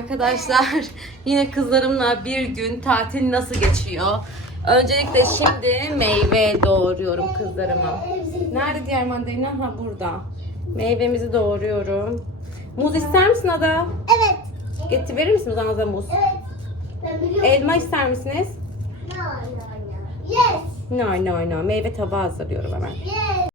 Arkadaşlar yine kızlarımla bir gün tatil nasıl geçiyor? Öncelikle şimdi meyve doğruyorum kızlarıma. Nerede diğer mandalina? Ha burada. Meyvemizi doğruyorum. Muz ister misin Ada? Evet. Getir verir misiniz Ada muz? Evet. Elma ister misiniz? No, no, no. Yes. No no no. Meyve tabağı hazırlıyorum hemen. Yes.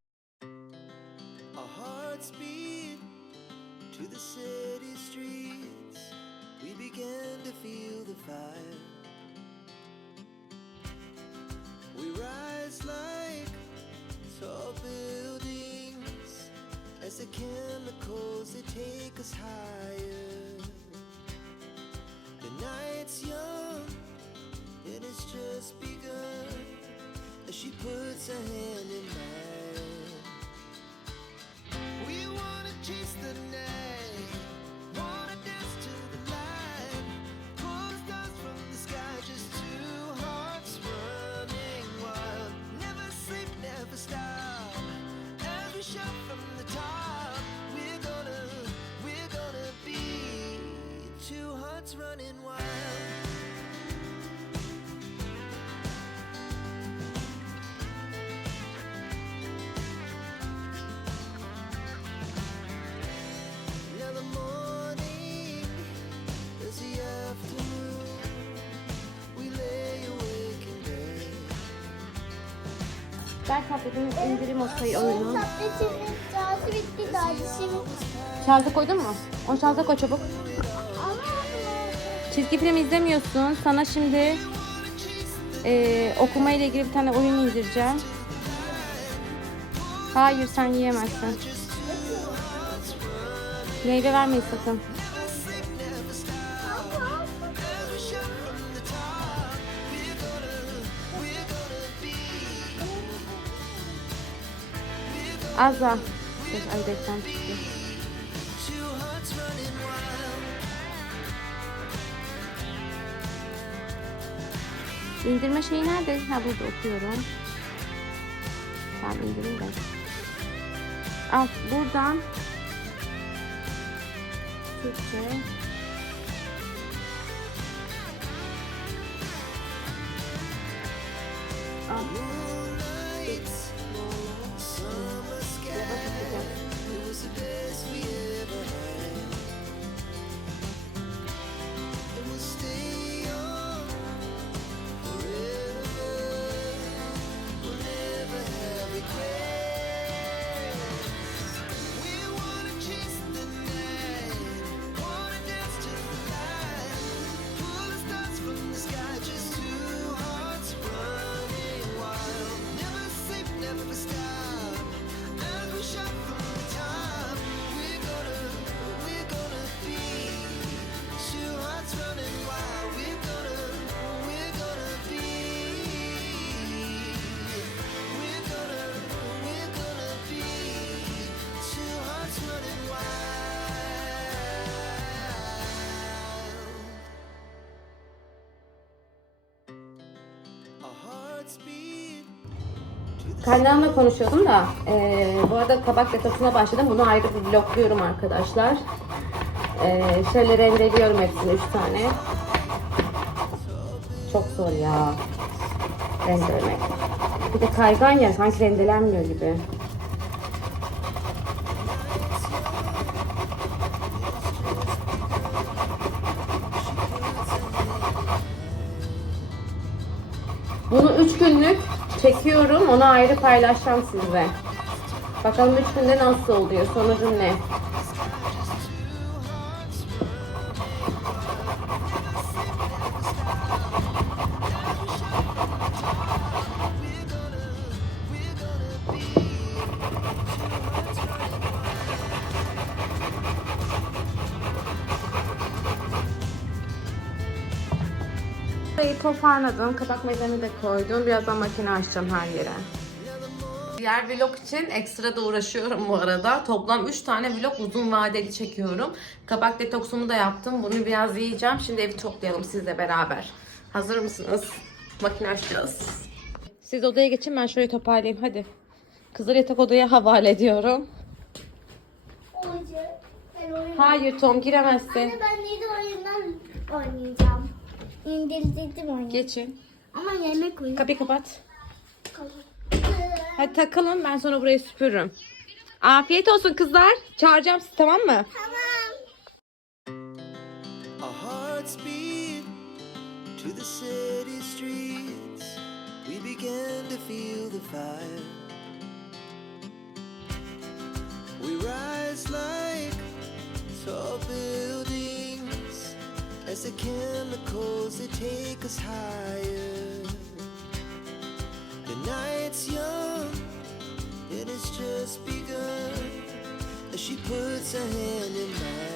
Running wild. Now the morning is the afternoon. We lay awake in bed. Ben tabletin indirim o sayı oyunu. Tabletimin bitti kardeşim. Şarja koydun mu? Onu şarja koy çabuk. Çizgi film izlemiyorsun. Sana şimdi eee okuma ile ilgili bir tane oyun indireceğim. Hayır sen yiyemezsin. Meyve vermeyin sakın. Azza. Ay reklam İndirme şeyi nerede? Ha burada okuyorum. Tamam indirin de. Al buradan Türkçe Al. Kaynağımla konuşuyordum da eee, bu arada kabak detoksuna başladım. Bunu ayrı bir blokluyorum arkadaşlar. Eee şöyle rendeliyorum hepsini 3 tane. Çok zor ya. Rendelemek. Bir de kaygan ya sanki rendelenmiyor gibi. Onu ayrı paylaşacağım size. Bakalım 3 günde nasıl oluyor? Sonucum ne? Burayı toparladım. Kapak mezeni de koydum. Birazdan makine açacağım her yere. Diğer vlog için ekstra da uğraşıyorum bu arada. Toplam 3 tane vlog uzun vadeli çekiyorum. Kabak detoksumu da yaptım. Bunu biraz yiyeceğim. Şimdi evi toplayalım sizle beraber. Hazır mısınız? Makine açacağız. Siz odaya geçin ben şurayı toparlayayım hadi. Kızları yatak odaya havale ediyorum. Olacak. Ben oyun. Hayır Tom giremezsin. Anne ben yedi oyundan oynayacağım. İndirdim oyunu. Geçin. Ama yemek oyunu. Kapıyı kapat. Hadi takalım ben sonra burayı süpürürüm. Afiyet olsun kızlar. Çağıracağım sizi tamam mı? Tamam. Our hearts beat to the city streets. We began to feel the fire. We rise like tall buildings as the chemicals they take us higher. The night's young just begun as she puts her hand in mine.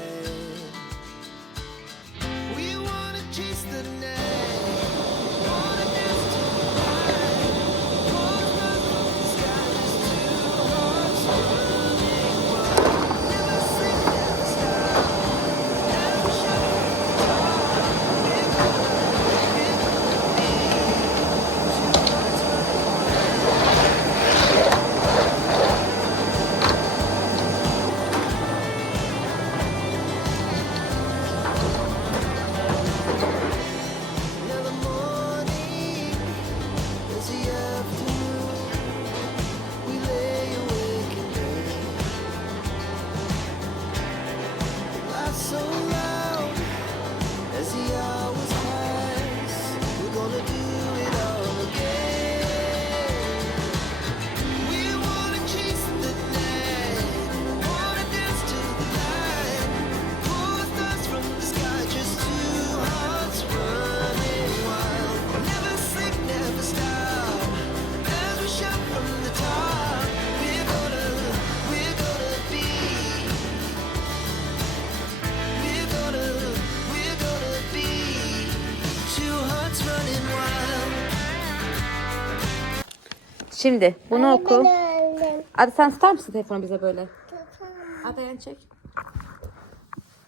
Şimdi bunu oku. Ben öldüm. Hadi sen tutar mısın telefonu bize böyle? Tamam. Hadi ayağını çek.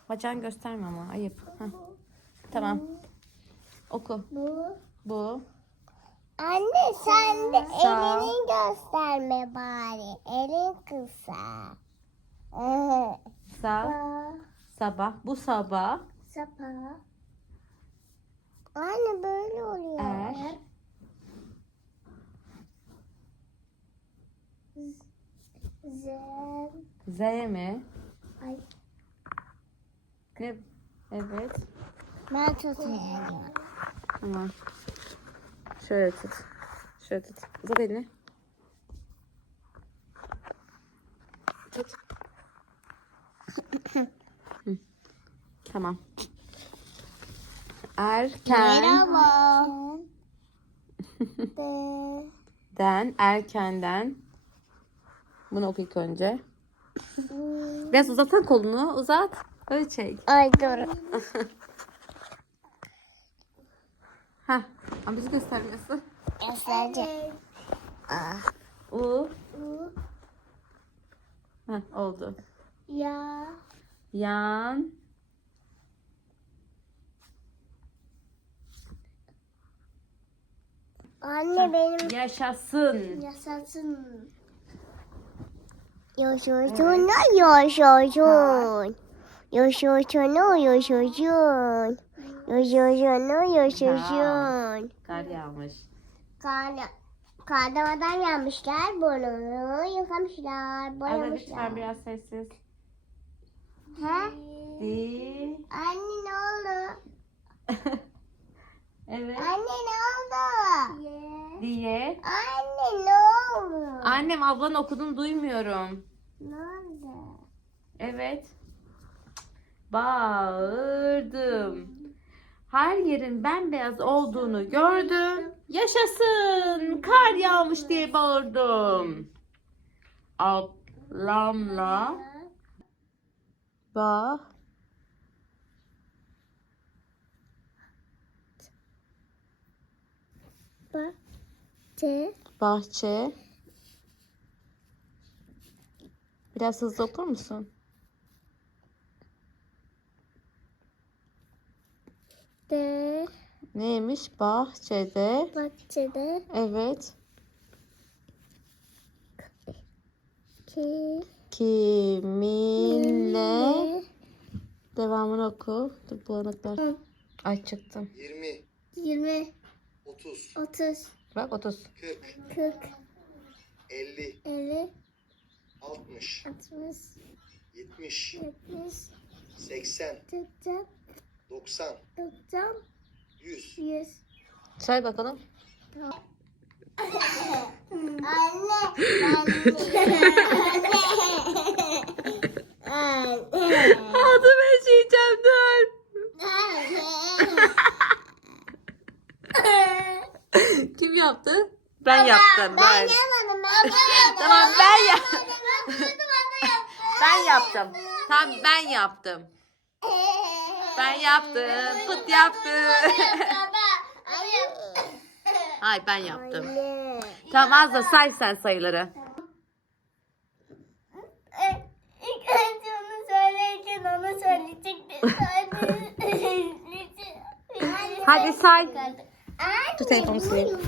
Bacağını gösterme ama ayıp. Heh. Tamam. Oku. Bu. Bu. Anne sen de Sağ. elini gösterme bari. Elin kısa. Sağ. Sabah. Bu sabah. Sapa. Anne böyle oluyor. Er. Zen. Z mi? Ay. Ne? Evet. Ben tutayım. Tamam. Şöyle tut. Şöyle tut. Uzat elini. Tut. Tamam. Erken. Merhaba. De. Den, erkenden. Bunu oku ilk önce. Biraz uzatan kolunu. Uzat. Öyle çek. Ay dur. Heh. Ama bizi göstermiyorsun. Göstereceğim. U. U. Heh, oldu. Ya. Yan. Anne benim Yaşasın. Yaşasın. Yaşasın, yaşasın. Yaşasın, yaşasın. Yaşasın, yaşasın. Kar yağmış. Kar, kardan yanmışlar, burnunu yıkamışlar, boyamışlar. lütfen biraz sessiz. He? Di. Anne ne oldu? evet. Anne ne oldu? Diye. Anne ne oldu? Annem ablan okudun duymuyorum. Ne oldu? Evet. Bağırdım. Her yerin bembeyaz olduğunu gördüm. Yaşasın! Kar yağmış diye bağırdım. Ablamla bah Bahçe. bahçe. Biraz hızlı okur musun? De. Neymiş? Bahçede. Bahçede. Evet. Ki. Kiminle Devamını oku. Dur bulanıklar. Hı. Ay çıktım. 20, 20, 30, 30, Bak 30. 40, 40, 50, 50, 60, 60, 70, 70, 80, 80, 90, 90, 100. 100. Say bakalım. Ağzımı eşeyeceğim dur. Kim yaptı? Ben yaptım. Ben. Tamam ben yap. Ben yaptım. Tamam ben yaptım. Ben yaptım. Fıt yaptı. Ay ben yaptım. Tamam az da say sen sayıları. İlk önce onu söylerken onu söyleyecektim. Hadi say. Dur telefonu sileyim.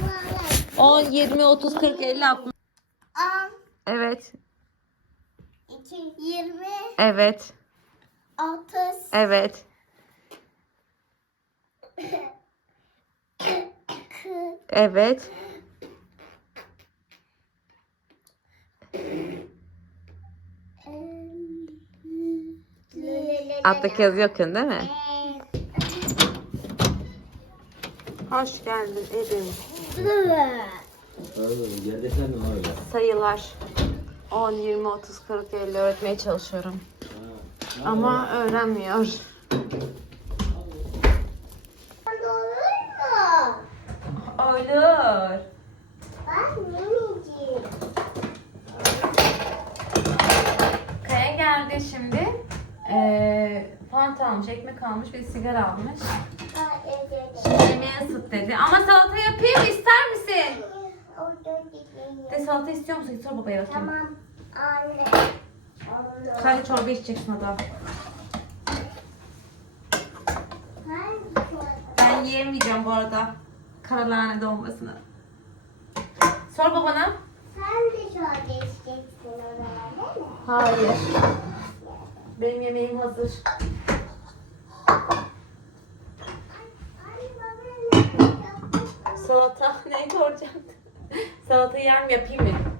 10, 20, 30, 40, 50, 60. 10, Evet. 2, 20, Evet. 30, Evet. 40, Evet. Alttaki yazı yakın değil mi? Hoş geldin Edim. Mi var? Sayılar. 10, 20, 30, 40, 50 öğretmeye çalışıyorum. Ama öğrenmiyor. Olur mu? Olur. Ben minicik. Kaya geldi şimdi. Ee, fanta almış, ekmek almış ve sigara almış. Şimdi yemeği ısıt dedi. Ama salata yapayım ister misin? De salata istiyor musun? Sor babaya bakayım. Tamam. Anne. Sadece çorba içeceksin o da. Ben yiyemeyeceğim bu arada. Karalahane dolmasını. Sor babana. Sen de şöyle içeceksin o zaman değil mi? Hayır. Benim yemeğim hazır. Salata ne koyacaktın? Salata yer mi yapayım mı?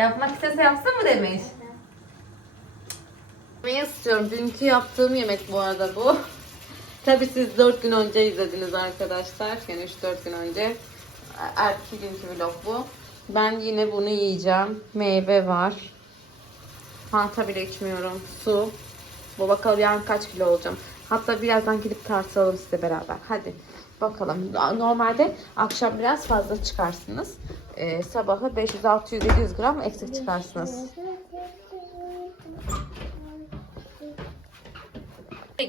Yapmak istese yapsın mı demiş? Yemeği istiyorum. Dünkü yaptığım yemek bu arada bu. Tabii siz 4 gün önce izlediniz arkadaşlar. Yani 3-4 gün önce. Ertesi günkü vlog bu. Ben yine bunu yiyeceğim. Meyve var. Fanta bile içmiyorum. Su. Bu bakalım yarın kaç kilo olacağım. Hatta birazdan gidip tartışalım size beraber. Hadi bakalım. Normalde akşam biraz fazla çıkarsınız. Ee, sabahı 500, 600, 700 gram eksik çıkarsınız.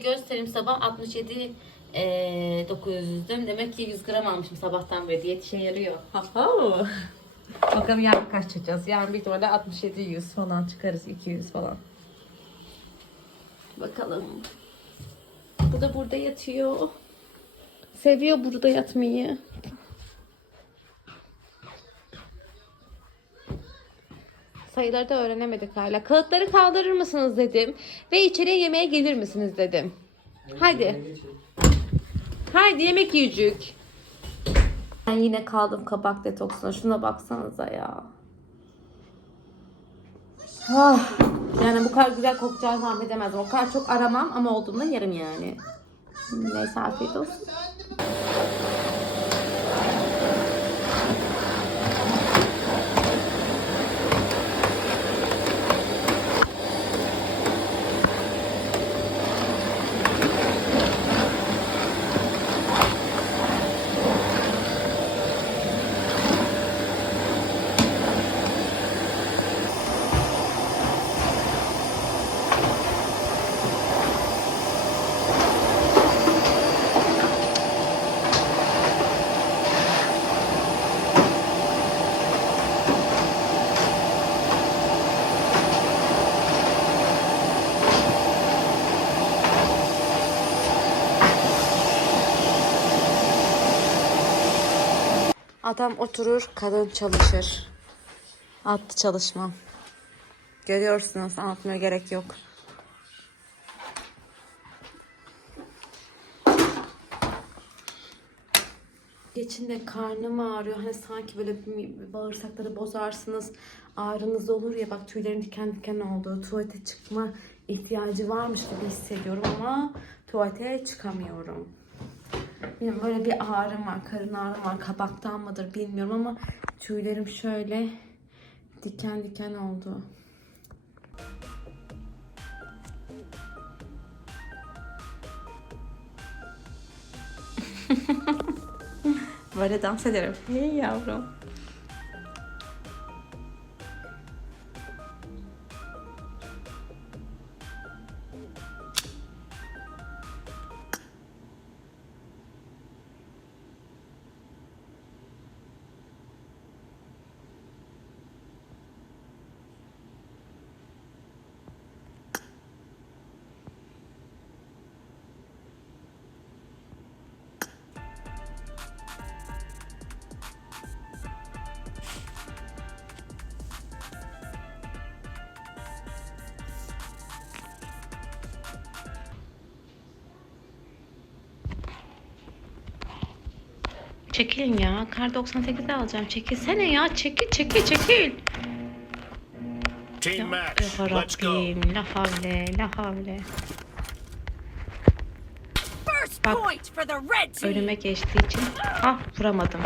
Gösterim sabah 67 e, 900'düm. Demek ki 100 gram almışım sabahtan beri. Diyet işe yarıyor. Bakalım yarın kaç çıkacağız. Yarın bir ihtimalle 67 100 falan çıkarız. 200 falan. Bakalım. Bu da burada yatıyor. Seviyor burada yatmayı. Sayıları da öğrenemedik hala. Kağıtları kaldırır mısınız dedim. Ve içeriye yemeğe gelir misiniz dedim. Haydi. Haydi yemek yiyecek. Ben yine kaldım kabak detoksuna. Şuna baksanıza ya. Ah, yani bu kadar güzel kokacağını tahmin edemezdim. O kadar çok aramam ama olduğunda yerim yani. Neyse afiyet olsun. Adam oturur, kadın çalışır. Attı çalışmam. Görüyorsunuz, anlatmaya gerek yok. Geçinde karnım ağrıyor. Hani sanki böyle bağırsakları bozarsınız. Ağrınız olur ya bak tüylerim diken diken oldu. Tuvalete çıkma ihtiyacı varmış gibi hissediyorum ama tuvalete çıkamıyorum. Benim böyle bir ağrım var, karın ağrım var. Kabaktan mıdır bilmiyorum ama tüylerim şöyle diken diken oldu. Böyle dans ederim. Hey yavrum. Çekilin ya. Kar 98'de alacağım. Çekilsene ya. Çekil çekil çekil. Team Ya, match. ya Let's go. Rabbim. La havle la havle. First Bak. point for the red team. Önüme geçtiği için. Ah vuramadım.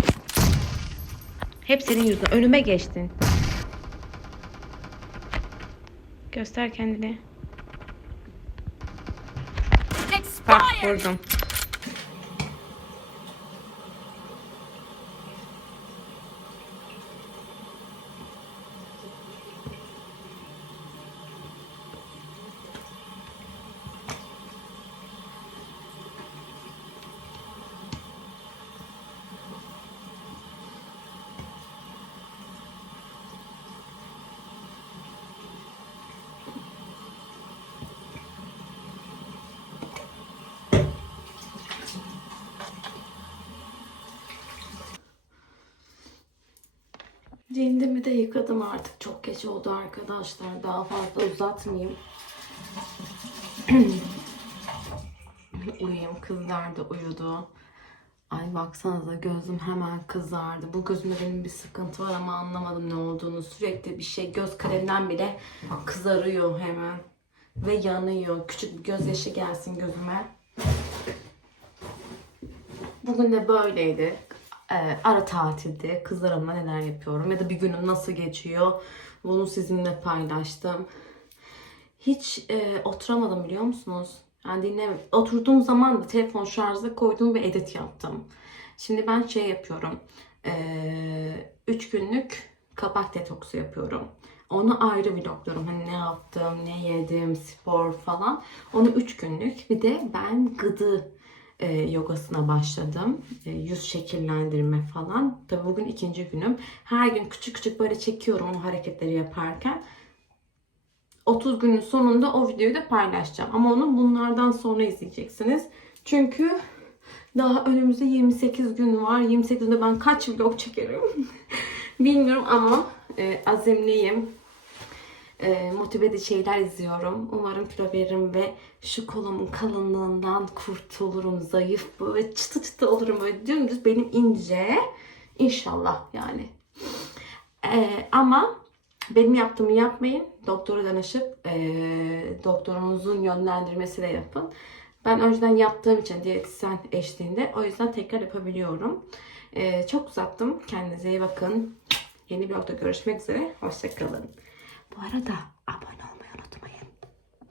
Hep senin yüzünden. Önüme geçtin. Göster kendini. Bak vurdum. Cildimi de yıkadım artık. Çok geç oldu arkadaşlar. Daha fazla uzatmayayım. Uyuyayım. Kızlar da uyudu. Ay baksanıza gözüm hemen kızardı. Bu gözümde benim bir sıkıntı var ama anlamadım ne olduğunu. Sürekli bir şey göz kaleminden bile kızarıyor hemen. Ve yanıyor. Küçük bir gözyaşı gelsin gözüme. Bugün de böyleydi. Ee, ara tatilde kızlarımla neler yapıyorum ya da bir günüm nasıl geçiyor bunu sizinle paylaştım. Hiç e, oturamadım biliyor musunuz? Yani dinle, oturduğum zaman da telefon şarja koydum ve edit yaptım. Şimdi ben şey yapıyorum. 3 günlük kapak detoksu yapıyorum. Onu ayrı vlogluyorum. Hani ne yaptım, ne yedim, spor falan. Onu 3 günlük. Bir de ben gıdı e, yogasına başladım. E, yüz şekillendirme falan. Tabii bugün ikinci günüm. Her gün küçük küçük böyle çekiyorum o hareketleri yaparken. 30 günün sonunda o videoyu da paylaşacağım. Ama onu bunlardan sonra izleyeceksiniz. Çünkü daha önümüzde 28 gün var. 28 günde ben kaç vlog çekerim bilmiyorum ama e, azimliyim. E, motive edici şeyler izliyorum. Umarım kilo veririm ve şu kolumun kalınlığından kurtulurum. Zayıf böyle çıtı çıtı olurum. Böyle dümdüz benim ince. İnşallah yani. E, ama Benim yaptığımı yapmayın. Doktora danışıp eee doktorunuzun yönlendirmesiyle yapın. Ben önceden yaptığım için diyetisyen eşliğinde o yüzden tekrar yapabiliyorum. Eee, çok uzattım. Kendinize iyi bakın. Yeni vlogda görüşmek üzere. Hoşçakalın. Bu arada abone